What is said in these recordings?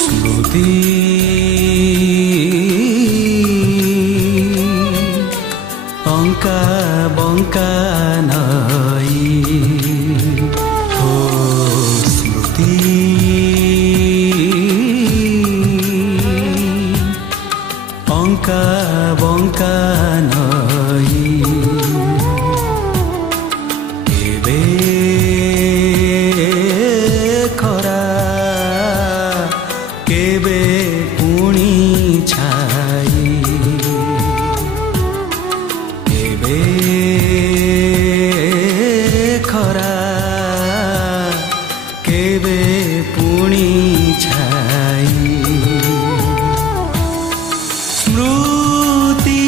স্মৃতি অঙ্কা বঙ্কা নাই ও স্মৃতি অঙ্কা বঙ্কা নাই কেবে খরা কেবে পুଣି ছাই কেবে খরা কেবে পুଣି ছাই স্মৃতি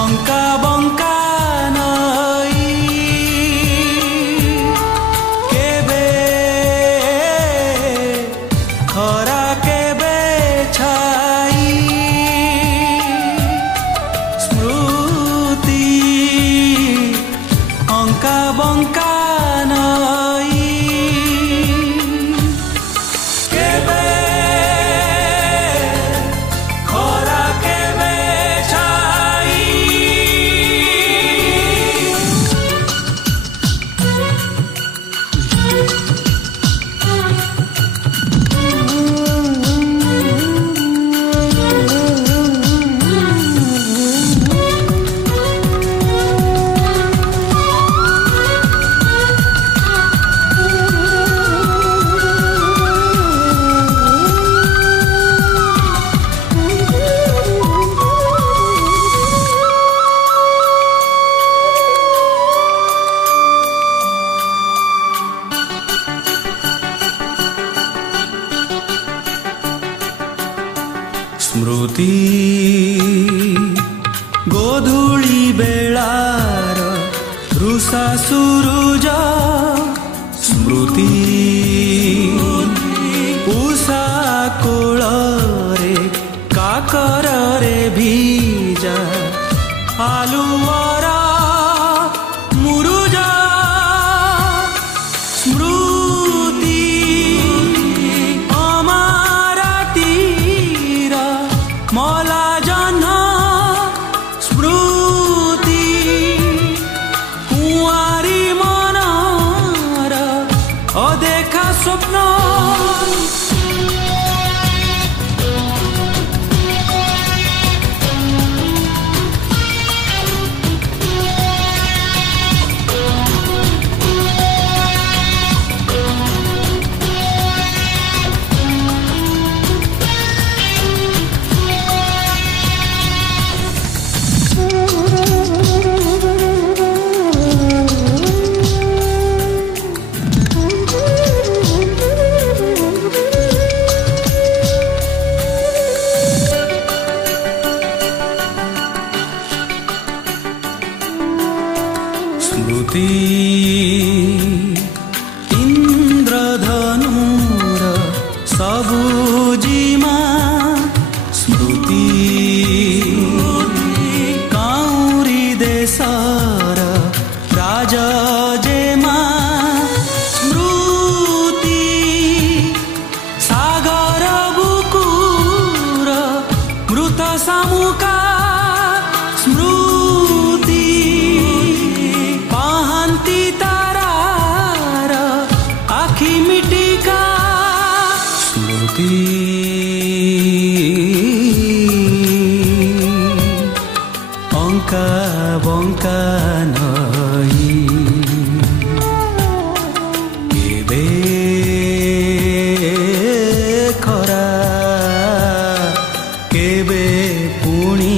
অঙ্কা বঙ্কা নাই কেবে খরা কেবে ছাই স্মৃতি অঙ্কা বঙ্কা নাই কেবে খরা কেবে ছাই স্মৃতি গোধূলি বেলার রুষা সুরুজ স্মৃতি উষা কোଳରେ କାକରରେ ଭିଜା ଆଲୁଅର ମୁରୁଜ ସ୍ମୃତି ଅମାରାତିର ମଲା ଜହ୍ନ ସ୍ମୃତି କୁଆରୀ ମନର ଅଦେଖା ସ୍ୱପ୍ନ স্মৃতি ইন্দ্রধনুর সবুজিমা স্মৃতি কাউরি দেশর রাজজেমা স্মৃতি সাগর বুকুর মৃত শামুকা স্মৃতি পাহান্তি তারার আখি মিটিকা স্মৃতি অঙ্কা বঙ্কা নাই কেবে খরা কেবে পুଣି